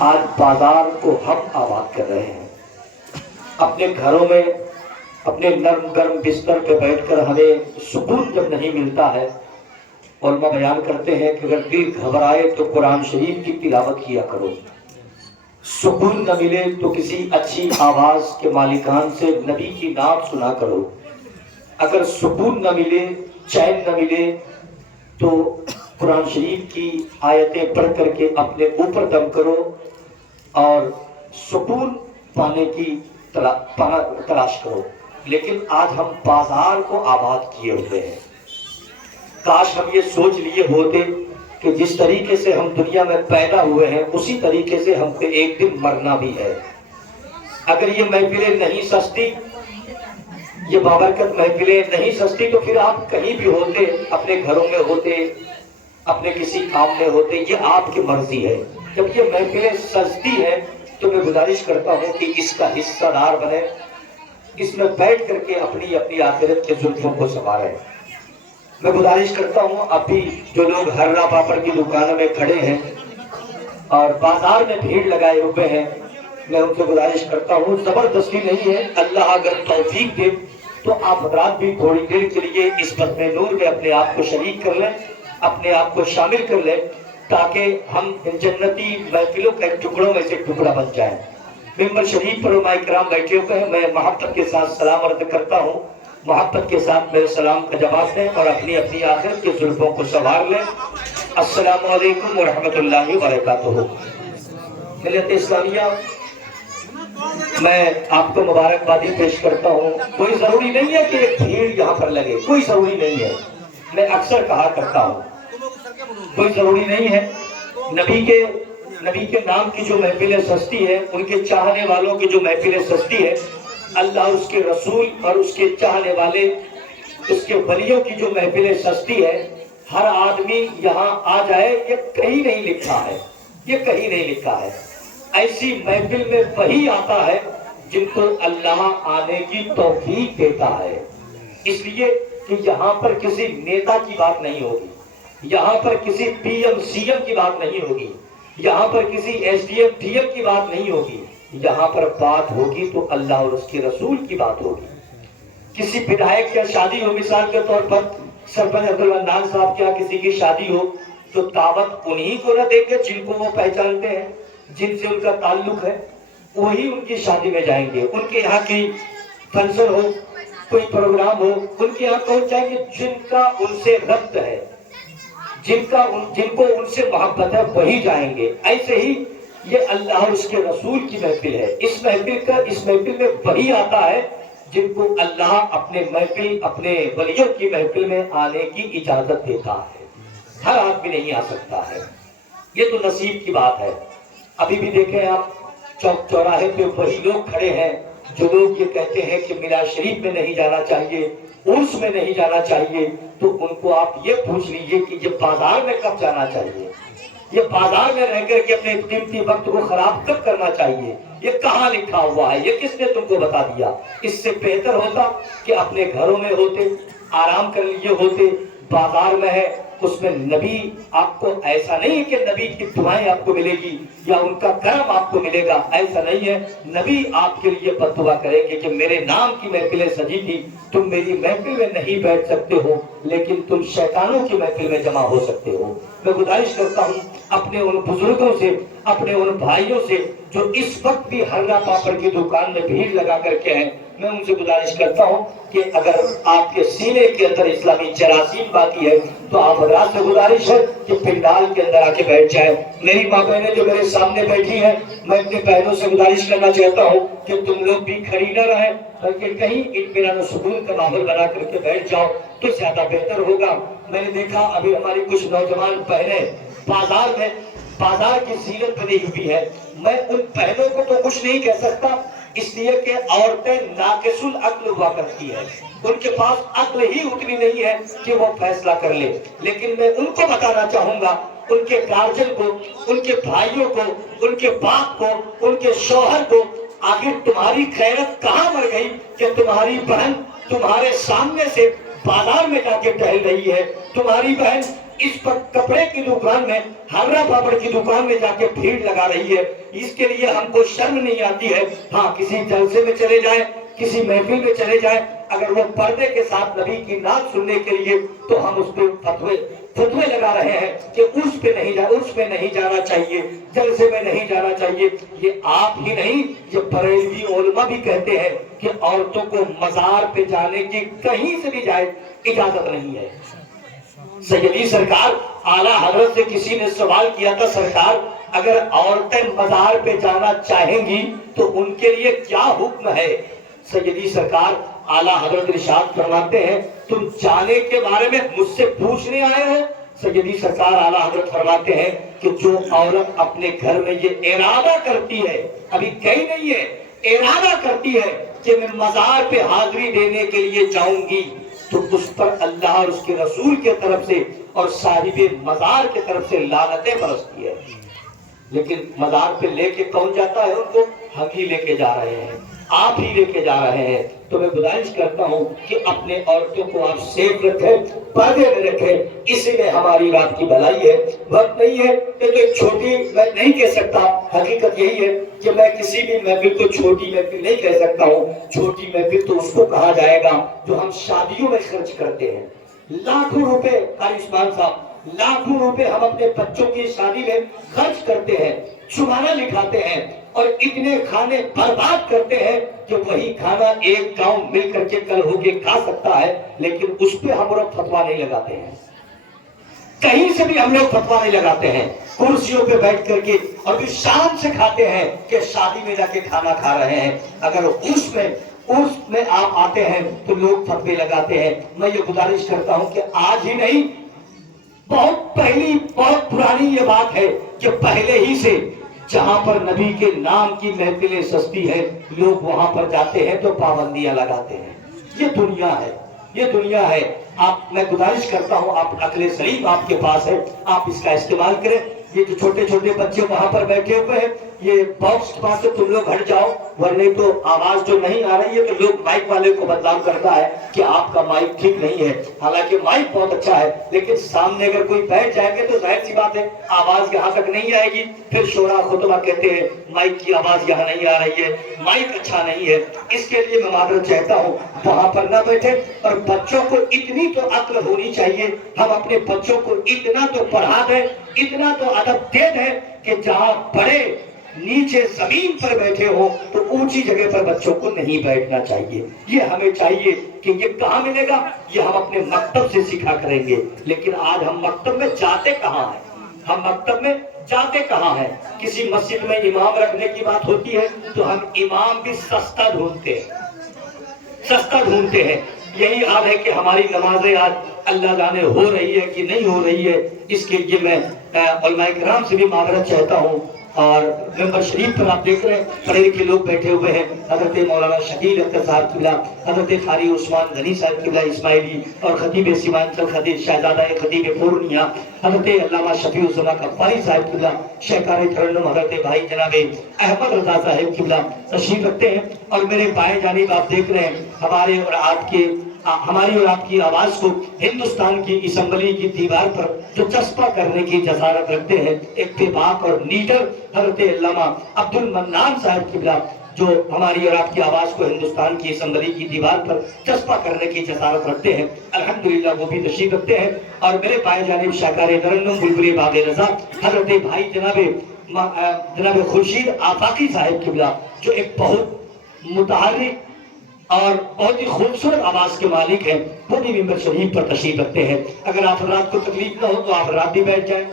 آج بازار کو ہم آباد کر رہے ہیں. اپنے گھروں میں اپنے نرم گرم بستر پہ بیٹھ کر ہمیں سکون جب نہیں ملتا ہے، علماء بیان کرتے ہیں کہ اگر دل گھبرائے تو قرآن شریف کی تلاوت کیا کرو. سکون نہ ملے تو کسی اچھی آواز کے مالکان سے نبی کی نعت سنا کرو. اگر سکون نہ ملے، چین نہ ملے تو قرآن شریف کی آیتیں پڑھ کر کے اپنے اوپر دم کرو اور سکون پانے کی تلاش کرو. لیکن آج ہم بازار کو آباد کیے ہوئے ہیں. کاش ہم یہ سوچ لیے ہوتے کہ جس طریقے سے ہم دنیا میں پیدا ہوئے ہیں اسی طریقے سے ہم کو ایک دن مرنا بھی ہے. اگر یہ محفلیں نہیں سجتی، یہ بابرکت محفلیں نہیں سجتی تو پھر آپ کہیں بھی ہوتے، اپنے گھروں میں ہوتے، اپنے کسی کام میں ہوتے. یہ آپ کی مرضی ہے. جب یہ محفلیں سجتی ہیں تو میں گزارش کرتا ہوں کہ اس کا حصہ دار بنے، اس میں بیٹھ کر کے اپنی آخرت کے زلفوں کو سنواریں. میں گزارش کرتا ہوں ابھی جو لوگ ہررا پاپڑ کی دکانوں میں کھڑے ہیں اور بازار میں بھیڑ لگائے ہوئے ہیں، میں ان سے گزارش کرتا ہوں، زبردستی نہیں ہے، اللہ اگر توفیق دے تو آپ حضرات بھی تھوڑی دیر کے لیے اس بزم نور میں اپنے آپ کو شریک کر لیں، اپنے آپ کو شامل کر لیں تاکہ ہم جنتی محفلوں کے ٹکڑوں میں سے ٹکڑا بن جائیں. ممبر شریف پر علماء کرام بیٹھے ہوئے ہیں. میں محبت کے ساتھ سلام عرض کرتا ہوں. محبت کے ساتھ میرے سلام کا جواب دیں اور اپنی آخرت کے زلفوں کو سنوار لیں. السلام علیکم ورحمۃ اللہ وبرکاتہ. ملت اسلامیہ، میں آپ کو مبارکبادی پیش کرتا ہوں. کوئی ضروری نہیں ہے کہ بھیڑ یہاں پر لگے، کوئی ضروری نہیں ہے. میں اکثر کہا کرتا ہوں کوئی ضروری نہیں ہے. نبی کے نام کی جو محفلیں سجتی ہے، ان کے چاہنے والوں کی جو محفلیں سجتی ہے، اللہ اس کے رسول اور اس کے چاہنے والے اس کے ولیوں کی جو محفلیں سجتی ہے، ہر آدمی یہاں آ جائے، یہ کہیں نہیں لکھا ہے، یہ کہیں نہیں لکھا ہے. ایسی محفل میں وہی آتا ہے جن کو اللہ آنے کی توفیق دیتا ہے. اس لیے کہ یہاں پر کسی نیتا کی بات نہیں ہوگی، یہاں پر کسی پی ایم سی ایم کی بات نہیں ہوگی، یہاں پر کسی S D M D M کی بات نہیں ہوگی. یہاں پر بات ہوگی تو اللہ اور اس کے رسول کی بات ہوگی. کسی ودھائک کی شادی ہو، مثال کے طور پر سرپنچ عبدالمنان صاحب کیا کسی کی شادی ہو تو دعوت انہی کو نہ دیں گے جن کو وہ پہچانتے ہیں، جن سے ان کا تعلق ہے، وہی ان کی شادی میں جائیں گے. ان کے یہاں کی فنکشن ہو، کوئی پروگرام ہو، ان کے یہاں پہنچ جائیں گے جن کا ان سے ربط ہے، جن کو ان سے محبت ہے، وہی جائیں گے. ایسے ہی یہ اللہ اور اس کے رسول کی محفل ہے. اس محفل میں وہی آتا ہے جن کو اللہ اپنے ولیوں کی محفل میں آنے کی اجازت دیتا ہے. ہر آدمی نہیں آ سکتا ہے، یہ تو نصیب کی بات ہے. ابھی بھی دیکھیں آپ، چوک چوراہے پہ وہی لوگ کھڑے ہیں جو لوگ یہ کہتے ہیں کہ میلاد شریف میں نہیں جانا چاہیے، عرس میں نہیں جانا چاہیے. تو ان کو آپ یہ پوچھ لیجئے کہ یہ بازار میں کب جانا چاہیے، یہ بازار میں رہ کر کے اپنے قیمتی وقت کو خراب کب کرنا چاہیے، یہ کہاں لکھا ہوا ہے، یہ کس نے تم کو بتا دیا؟ اس سے بہتر ہوتا کہ اپنے گھروں میں ہوتے، آرام کر لیے ہوتے. بازار میں ہے، اس میں نبی آپ کو، ایسا نہیں کہ نبی کی دعائیں آپ کو ملے گی یا ان کا کرم آپ کو ملے گا، ایسا نہیں ہے. نبی آپ کے لیے بد دعا کریں گے کہ میرے نام کی محفلیں سجی تھی، تم میری محفل میں نہیں بیٹھ سکتے ہو لیکن تم شیطانوں کی محفل میں جمع ہو سکتے ہو. میں گزارش کرتا ہوں اپنے ان بزرگوں سے، اپنے ان بھائیوں سے جو اس وقت بھی ہررا پاپڑ کی دکان میں بھیڑ لگا کر کے ہیں، میں ان سے گزارش کرتا ہوں کہ اگر آپ کے سینے کے اندر اسلامی جراثیم باقی ہے تو آپ حضرات سے گزارش ہے کہ پنڈال کے اندر آ کے بیٹھ جائیں. میری ماں بہنیں جو میرے سامنے بیٹھی ہیں، میں اپنے بہنوں سے گزارش کرنا چاہتا ہوں کہ تم لوگ بھی کھڑی نہ رہیں بلکہ کہیں اطمینان و سکون کا ماحول بنا کر کے بیٹھ جاؤ تو زیادہ بہتر ہوگا. میں نے دیکھا ابھی ہماری کچھ نوجوان بہنیں بازار کی زینت بنی ہوئی ہے. میں ان بہنوں کو تو کچھ نہیں کہہ سکتا، اس لیے کہ عورتیں ناقص العقل ہوا کرتی ہیں، ان کے پاس عقل ہی اتنی نہیں ہے کہ وہ فیصلہ کر لے. لیکن میں ان کو بتانا چاہوں گا، ان کے گارجن کو، ان کے بھائیوں کو، ان کے باپ کو، ان کے شوہر کو، آخر تمہاری خیرت کہاں مر گئی کہ تمہاری بہن تمہارے سامنے سے بازار میں جا کے ٹہل رہی ہے، تمہاری بہن اس پر کپڑے کی دکان میں، ہررا پاپڑ کی دکان میں جا کے بھیڑ لگا رہی ہے، اس کے لیے ہم کو شرم نہیں آتی ہے؟ ہاں، کسی جلسے میں چلے جائیں، کسی محفل میں چلے جائیں، اگر وہ پردے کے ساتھ نبی کی نعت سننے کے لیے، تو ہم اس پہ فتوے لگا رہے ہیں کہ اس پہ نہیں جانا چاہیے، جلسے میں نہیں جانا چاہیے۔ یہ آپ ہی نہیں، یہ بریلوی علماء بھی کہتے ہیں کہ عورتوں کو مزار پہ جانے کی کہیں سے بھی اجازت نہیں ہے۔ سیدی سرکار اعلیٰ حضرت سے کسی نے سوال کیا تھا، سرکار اگر عورتیں مزار پہ جانا چاہیں گی تو ان کے لیے کیا حکم ہے؟ سیدی سرکار اعلیٰ حضرت ارشاد فرماتے ہیں، تم جانے کے بارے میں مجھ سے پوچھنے آئے ہو؟ سیدی سرکار اعلیٰ حضرت فرماتے ہیں کہ جو عورت اپنے گھر میں یہ ارادہ کرتی ہے، ابھی کہیں نہیں ہے، ارادہ کرتی ہے کہ میں مزار پہ حاضری دینے کے لیے جاؤں گی، تو اس پر اللہ اور اس کے رسول کے طرف سے اور صاحب مزار کے طرف سے لعنتیں برستی ہے۔ لیکن مزار پہ لے کے کون جاتا ہے ان کو؟ ہم ہی لے کے جا رہے ہیں، آپ ہی لے کے جا رہے ہیں۔ تو میں گزارش کرتا ہوں کہ اپنے عورتوں کو آپ سیف رکھیں، پردے میں رکھیں، اسی میں ہماری رات کی بھلائی ہے۔ وقت نہیں ہے کہ تو چھوٹی میں نہیں کہہ سکتا، حقیقت یہی ہے کہ میں کسی بھی محفل کو چھوٹی محفل نہیں کہہ سکتا ہوں۔ چھوٹی محفل تو اس کو کہا جائے گا جو ہم شادیوں میں خرچ کرتے ہیں، لاکھوں روپے، قاری عثمان صاحب، لاکھوں روپے ہم اپنے بچوں کی شادی میں خرچ کرتے ہیں، شبانہ لکھاتے ہیں، اور اتنے کھانے برباد کرتے ہیں کہ وہی کھانا ایک گاؤں مل کر کے کل ہو کے کھا سکتا ہے، لیکن اس پہ ہم لوگ فتویٰ نہیں لگاتے ہیں، کہیں سے بھی ہم لوگ فتویٰ نہیں لگاتے ہیں، کرسیوں پہ بیٹھ کر کے اور بھی شان سے کھاتے ہیں کہ شادی میں جا کے کھانا کھا رہے ہیں۔ اگر اس میں آپ آتے ہیں تو لوگ فتوے لگاتے ہیں۔ میں یہ گزارش کرتا ہوں کہ آج ہی نہیں، بہت پرانی یہ بات ہے کہ پہلے ہی سے جہاں پر نبی کے نام کی محفلیں سستی ہے، لوگ وہاں پر جاتے ہیں تو پابندیاں لگاتے ہیں۔ یہ دنیا ہے، یہ دنیا ہے۔ میں گزارش کرتا ہوں، آپ عقل سلیم آپ کے پاس ہے، آپ اس کا استعمال کریں۔ یہ جو چھوٹے چھوٹے بچے وہاں پر بیٹھے ہوئے ہیں، یہ باکس کے پاس سے تم لوگ ہٹ جاؤ، ورنہ تو آواز جو نہیں آ رہی ہے تو لوگ مائک والے کو بدنام کرتا ہے کہ آپ کا مائک ٹھیک نہیں ہے، حالانکہ مائک بہت اچھا ہے، لیکن سامنے اگر کوئی بیٹھ جائیں گے تو ظاہر سی بات ہے آواز یہاں تک نہیں آئے گی، پھر شورا خطبہ کہتے ہیں مائک کی آواز یہاں نہیں آ رہی ہے، مائک اچھا نہیں ہے۔ اس کے لیے میں معذرت چاہتا ہوں، وہاں پر نہ بیٹھے۔ اور بچوں کو اتنی تو عقل ہونی چاہیے، ہم اپنے بچوں کو اتنا تو پڑھا دیں، اتنا تو ادب دے دیں کہ جہاں بڑے نیچے زمین پر بیٹھے ہو تو اونچی جگہ پر بچوں کو نہیں بیٹھنا چاہیے۔ یہ ہمیں چاہیے کہ یہ کہاں ملے گا؟ یہ ہم اپنے مکتب سے سکھا کریں گے۔ لیکن آج ہم مکتب میں جاتے کہاں ہیں؟ ہم مکتب میں جاتے کہاں ہیں؟ کسی مسجد میں امام رکھنے کی بات ہوتی ہے تو ہم امام بھی سستا ڈھونڈتے ہیں۔ یہی حال ہے کہ ہماری نمازیں آج اللہ جانے ہو رہی ہے کہ نہیں ہو رہی ہے۔ اس کے لیے میں علماء کرام سے بھی معذرت چاہتا ہوں۔ اور ممبر شریف پر آپ دیکھ رہے ہیں پڑھے لکھے لوگ بیٹھے ہوئے ہیں، حضرت مولانا شکیل اختر صاحب قبلہ، حضرت قاری عثمان غنی صاحب قبلہ اسماعیلی، اور خطیب سیمانچل خطیب شہزادہ خطیب پورنیہ حضرت علامہ شفیع الزما غفاری صاحب قبلہ، شیخار ترنم حضرت بھائی جناب احمد رضا صاحب قبلہ تشریف رکھتے ہیں۔ اور میرے بائیں جانب آپ دیکھ رہے ہیں ہماری اور آپ کی آواز کو ہندوستان کی اسمبلی کی دیوار پر جو چسپاں کرنے کی جسارت رکھتے ہیں، ایک بے باک اور لیڈر حضرت علامہ عبد المنان صاحب قبلہ، جو ہماری اور آپ کی آواز کو ہندوستان کی اسمبلی کی دیوار پر چسپاں کرنے کی جسارت رکھتے ہیں، الحمدللہ وہ بھی تشریف رکھتے ہیں۔ اور میرے بائیں جانب شاکار ترنم بلبل باغ رضا حضرت بھائی جناب خورشید آفاقی صاحب قبلہ، جو ایک بہت متحرک اور بہت ہی خوبصورت آواز کے مالک ہیں، وہ بھی ممبر شریف پر تشریف رکھتے ہیں۔ اگر آپ رات کو تکلیف نہ ہو تو آپ رات بھی بیٹھ جائیں،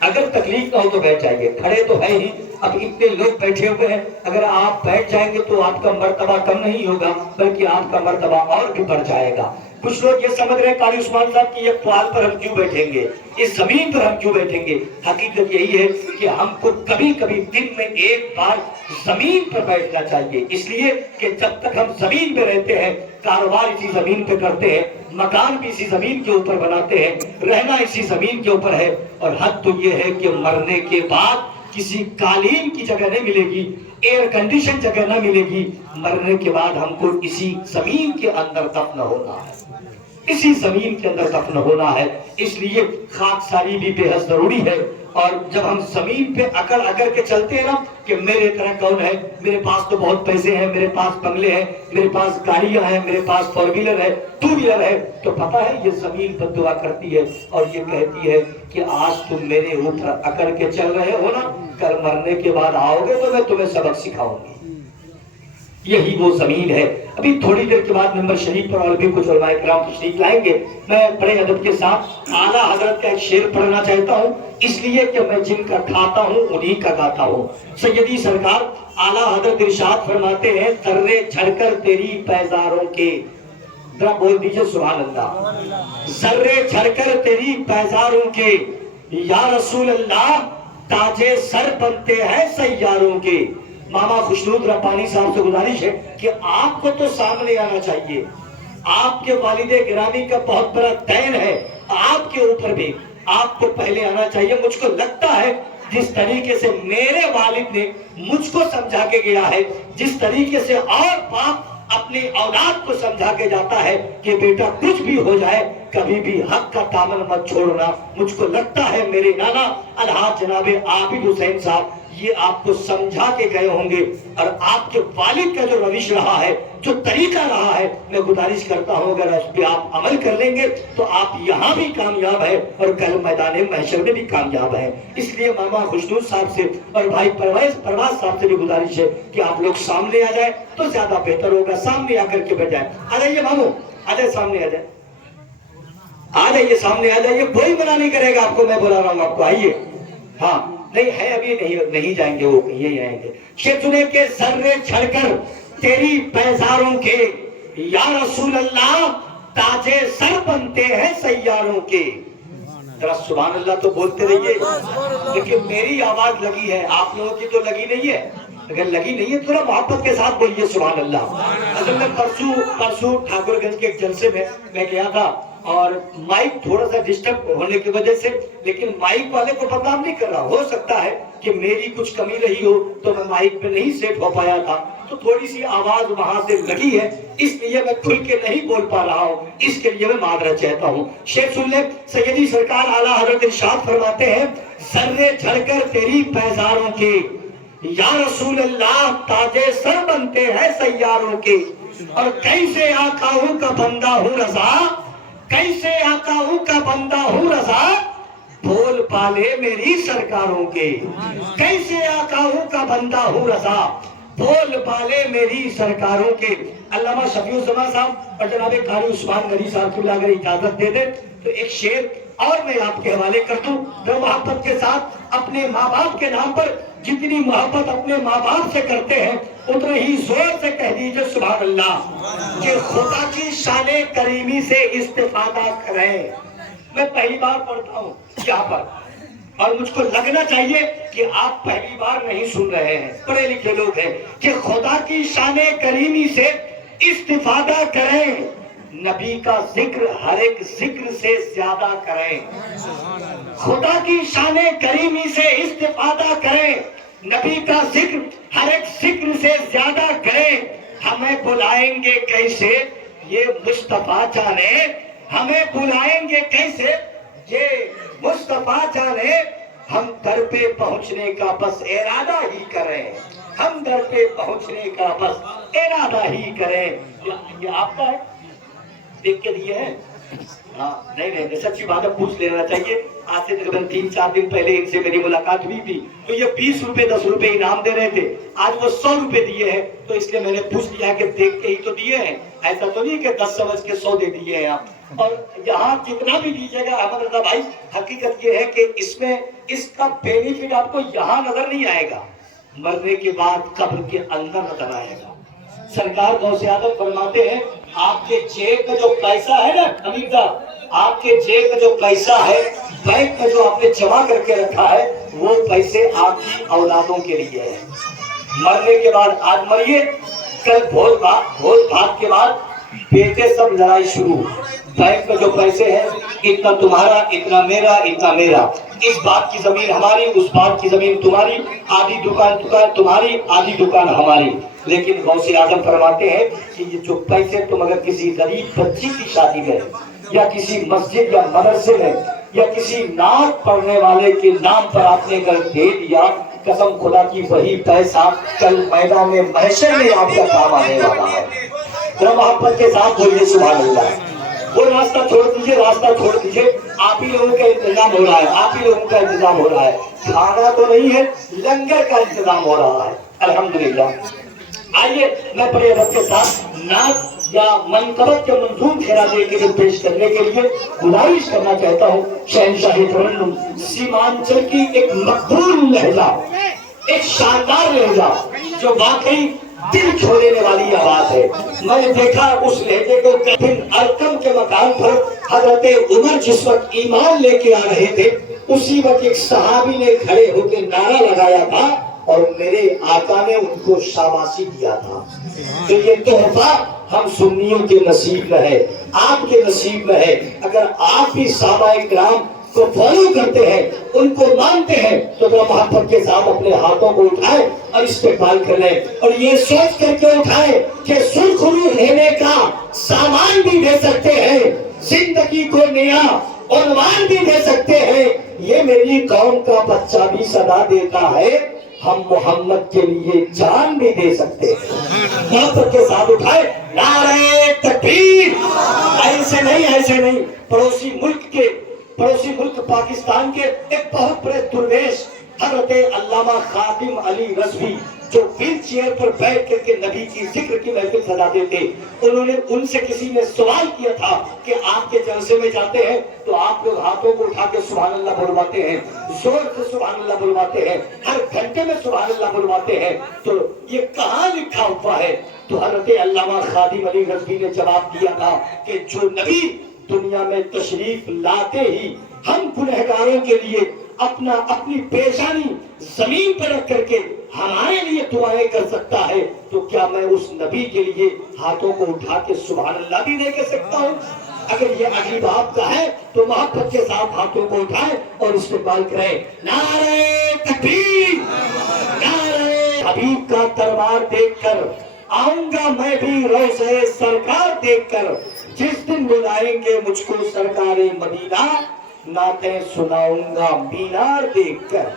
اگر تکلیف نہ ہو تو بیٹھ جائیے، کھڑے تو ہے ہی، اب اتنے لوگ بیٹھے ہوئے ہیں، اگر آپ بیٹھ جائیں گے تو آپ کا مرتبہ کم نہیں ہوگا بلکہ آپ کا مرتبہ اور بھی بڑھ جائے گا۔ کچھ لوگ یہ سمجھ رہے ہیں قاری عثمان صاحب کی ایک پال پر ہم کیوں بیٹھیں گے، اس زمین پر ہم کیوں بیٹھیں گے؟ حقیقت یہی ہے کہ ہم کو کبھی کبھی دن میں ایک بار زمین پر بیٹھنا چاہیے، اس لیے کہ جب تک ہم زمین پہ رہتے ہیں، کاروبار اسی زمین پہ کرتے ہیں، مکان بھی اسی زمین کے اوپر بناتے ہیں، رہنا اسی زمین کے اوپر ہے، اور حد تو یہ ہے کہ مرنے کے بعد کسی قالین کی جگہ نہیں ملے گی، ایئر کنڈیشن جگہ نہ ملے گی، مرنے کے بعد ہم کو اسی زمین کے اندر دفن ہونا ہے۔ اسی زمین کے اندر دفن ہونا ہے، اس لیے خاکساری بھی بے حد ضروری ہے۔ اور جب ہم زمین پہ اکڑ اکڑ کے چلتے ہیں نا کہ میرے طرح کون ہے، میرے پاس تو بہت پیسے ہیں، میرے پاس بنگلے ہیں، میرے پاس گاڑیاں ہیں، میرے پاس فور ویلر ہے، ٹو ویلر ہے، تو پتہ ہے یہ زمین پر دعا کرتی ہے اور یہ کہتی ہے کہ آج تم میرے اوپر اکڑ کے چل رہے ہو نا، کل مرنے کے بعد آؤ گے تو میں تمہیں سبق سکھاؤں گی۔ یہی وہ زمین ہے۔ ابھی تھوڑی دیر کے بعد ممبر شریف پر اور بھی کچھ علماء کرام تشریف لائیں گے۔ میں بڑے ادب کے ساتھ اعلیٰ حضرت کا ایک شعر پڑھنا چاہتا ہوں، اس لیے کہ میں جن کا کھاتا ہوں انہی کا گاتا ہوں۔ سیدی سرکار اعلیٰ حضرت ارشاد فرماتے ہیں، ذرے جھڑ کر تیری پیزاروں کے، ذرا بول دیجئے سبحان اللہ، ذرے جھڑ کر تیری پیزاروں کے، یا رسول اللہ تاجے سر بنتے ہیں سیاروں کے۔ ماما خوشنود ربانی صاحب سے گزارش ہے کہ آپ کو تو سامنے آنا چاہیے، آپ کے والد گرامی کا بہت بڑا دین ہے آپ کے اوپر بھی، آپ کو پہلے آنا چاہیے۔ مجھ کو لگتا ہے جس طریقے سے میرے والد نے مجھ کو سمجھا کے گیا ہے، جس طریقے سے اور باپ اپنی اولاد کو سمجھا کے جاتا ہے کہ بیٹا کچھ بھی ہو جائے کبھی بھی حق کا دامن مت چھوڑنا، مجھ کو لگتا ہے میرے نانا الحاج جناب عابد حسین صاحب یہ آپ کو سمجھا کے گئے ہوں گے۔ اور آپ کے والد کا جو روش رہا ہے، جو طریقہ رہا ہے، میں گزارش کرتا ہوں اگر اس پہ آپ عمل کر لیں گے تو آپ یہاں بھی کامیاب ہیں اور کل میدان محشر میں بھی کامیاب ہیں۔ اس لیے ماما خوشنود صاحب سے اور بھائی پرواز صاحب سے بھی گزارش ہے کہ آپ لوگ سامنے آ جائیں تو زیادہ بہتر ہوگا، سامنے آ کر کے بیٹھ جائیں۔ آ جائیے مامو، آ جائے، سامنے آ جائے، آ جائیے، سامنے آ جائیے، کوئی منع نہیں کرے گا آپ کو، میں بلا رہا ہوں آپ کو، آئیے۔ ہاں نہیں ہے، ابھی نہیں جائیں گے، وہ یہی آئیں گے۔ شیخ سنے کے ذرے جھڑ کر تیری پیزاروں کے، یا رسول اللہ تاجے سر بنتے ہیں سیاروں کے۔ ذرا سبحان اللہ تو بولتے رہیے، لیکن میری آواز لگی ہے، آپ لوگوں کی تو لگی نہیں ہے۔ اگر لگی نہیں ہے تو تھوڑا محبت کے ساتھ بولیے سبحان اللہ۔ اصل میں پرسوں ٹھاکر گنج کے ایک جلسے میں گیا تھا اور مائک تھوڑا سا ڈسٹرب ہونے کی وجہ سے، لیکن مائک والے کو بدنام نہیں کر رہا، ہو سکتا ہے کہ میری کچھ کمی رہی ہو تو میں مائک پہ نہیں سیٹ ہو پایا تھا، تو تھوڑی سی آواز وہاں سے لگی ہے، اس لیے میں کھل کے نہیں بول پا رہا ہوں، اس کے لیے میں معذرت چاہتا ہوں۔ شیخ سن لے، سیدی سرکار اعلیٰ حضرت ارشاد فرماتے ہیں، ذرے جھڑ کر تیری پیزاروں کے، یا رسول اللہ تاجے سر بنتے ہیں سیاروں کے۔ اور کیسے آقا ہوں کا بندہ ہوں رضا، کیسے آقا ہوں کا بندہ ہوں رضا، بھول پالے میری سرکاروں کے۔ کیسے آقا ہوں کا بندہ ہوں رضا، بھول پالے میری سرکاروں کے۔ علامہ شفیع الزمان صاحب اور جناب قاری عثمان غنی صاحب کو اگر اجازت دے دیں تو ایک شعر اور میں آپ کے حوالے کر دوں، جو محبت کے ساتھ اپنے ماں باپ کے نام پر جتنی محبت اپنے ماں باپ سے کرتے ہیں اتنے ہی زور سے کہہ دیجئے سبحان اللہ کہ خدا کی شان کریمی سے استفادہ کریں۔ میں پہلی بار پڑھتا ہوں یہاں پر اور مجھ کو لگنا چاہیے کہ آپ پہلی بار نہیں سن رہے ہیں، پڑھے لکھے لوگ ہیں، کہ خدا کی شان کریمی سے استفادہ کریں، نبی کا ذکر ہر ایک ذکر سے زیادہ کریں۔ خدا کی شان کریمی سے استفادہ کریں، نبی کا ذکر ہر ایک ذکر سے زیادہ کریں۔ ہمیں بلائیں گے کیسے یہ مصطفیٰ جانے، ہمیں بلائیں گے کیسے یہ مصطفیٰ جانے، ہم در پہ پہنچنے کا بس ارادہ ہی کریں، ہم در پہ پہنچنے کا بس ارادہ ہی کریں۔ یہ آپ کا ہے، دیکھ کے دیے ہیں؟ ہاں نہیں سچی بات ہے، پوچھ لینا چاہیے۔ آج سے تقریباً 3-4 دن پہلے ان سے میری ملاقات ہوئی تھی تو یہ 20 روپے 10 روپے انعام دے رہے تھے، آج وہ 100 روپے دیے ہیں، تو اس لیے میں نے پوچھ لیا کہ دیکھ کے ہی تو دیے ہیں، ایسا تو نہیں کہ 10 سمجھ کے 100 دے دیے ہیں آپ۔ اور یہاں جتنا بھی دیجیے گا احمد رضا بھائی، حقیقت یہ ہے کہ اس میں اس کا بینیفٹ آپ کو یہاں نظر نہیں آئے گا، مرنے کے بعد قبر کے اندر نظر آئے گا۔ سرکار غوث اعظم فرماتے ہیں، آپ کے جیب میں جو پیسہ ہے نا امیر صاحب، آپ کے جیب میں جو پیسہ ہے، بینک میں جو آپ نے جمع کر کے رکھا ہے، وہ پیسے آپ کی اولادوں کے لیے ہے۔ مرنے کے بعد آج مریے، کل بھوج بھات کے بعد بیٹے سب لڑائی شروع، بینک میں جو پیسے ہیں اتنا تمہارا، اتنا میرا، اتنا میرا، اس بات کی زمین ہماری، اس بات کی زمین تمہاری، آدھی دکان تمہاری، آدھی دکان ہماری۔ لیکن غوث اعظم فرماتے ہیں کہ یہ جو پیسے تم اگر کسی غریب بچی کی شادی میں یا کسی مسجد یا مدرسے میں یا کسی نعت پڑھنے والے کے نام پر آپ نے اگر دے دیا، قسم خدا کی وہی پیسہ کل میدان میں محشر میں آپ کا کام آنے والا ہے۔ ذرا محبت کے ساتھ بولیے سبحان اللہ۔ وہ راستہ چھوڑ دیجئے، راستہ چھوڑ دیجئے، آپ ہی لوگوں کا انتظام ہو رہا ہے، آپ ہی لوگوں کا انتظام ہو رہا ہے، کھانا تو نہیں ہے، لنگر کا انتظام ہو رہا ہے الحمدللہ۔ آئیے میں بڑے ادب کے ساتھ نعت یا منقبت کے منظوم خراجے کے لیے پیش کرنے کے لیے گزارش کرنا چاہتا ہوں شہنشاہ ترنم سیمانچل کی ایک مقبول لہجہ، ایک شاندار لہجہ جو واقعی دل چھو لینے والی آواز ہے۔ میں نے دیکھا اس لہجے کو بن ارقم کے مقام پر حضرت عمر جس وقت ایمان لے کے آ رہے تھے، اسی وقت ایک صحابی نے کھڑے ہو کے نعرہ لگایا تھا اور میرے آقا نے ان کو شاباشی دیا تھا۔ تو یہ تحفہ ہم سنیوں کے نصیب میں ہے، آپ کے نصیب میں ہے۔ اگر آپ بھی صحابہ کرام کو فالو کرتے ہیں، ان کو مانتے ہیں، تو ذرا محبت کے ساتھ اپنے ہاتھوں کو اٹھائیں اور استقبال کر لیں، اور یہ سوچ کر کے اٹھائیں کہ سرخرو رہنے کا سامان بھی دے سکتے ہیں، زندگی کو نیا عنوان بھی دے سکتے ہیں۔ یہ میری قوم کا بچہ بھی صدا دیتا ہے، ہم محمد کے لیے جان بھی دے سکتے ہیں۔ محبت کے ساتھ اٹھائے نعرہ تکبیر۔ ایسے نہیں، ایسے نہیں۔ پڑوسی ملک پاکستان کے ایک بہت بڑے درویش حضرت علامہ خادم علی رضوی جو ویل چیئر پر بیٹھ کر کے نبی کی ذکر کی محفل سجاتے تھے، ان سے کسی نے سوال کیا تھا کہ آپ کے جلسے میں جاتے ہیں تو آپ لوگ ہاتھوں کو اٹھا کے سبحان اللہ بلواتے ہیں، زور سے سبحان اللہ بلواتے ہیں، ہر گھنٹے میں سبحان اللہ بلواتے ہیں، تو یہ کہاں لکھا ہوا ہے؟ تو حضرت علامہ خادم علی رضوی نے جواب دیا تھا کہ جو نبی دنیا میں تشریف لاتے ہی ہم گنہگاروں کے لیے اپنی پیشانی زمین پر رکھ کر کے ہمارے لیے دعائیں کر سکتا ہے، تو کیا میں اس نبی کے لیے ہاتھوں کو اٹھا کے سبحان اللہ بھی نہیں کہہ سکتا ہوں؟ اگر یہ عجیب آپ کا ہے تو محبت کے ساتھ ہاتھوں کو اٹھائیں اور استقبال کریں۔ نعرہ تکبیر، نعرہ حبیب کا دربار دیکھ کر آؤں گا میں بھی روضہ سرکار دیکھ کر، جس دن بلائیں گے مجھ کو سرکار مدینہ، نعتیں سناؤں گا مینار دیکھ کر۔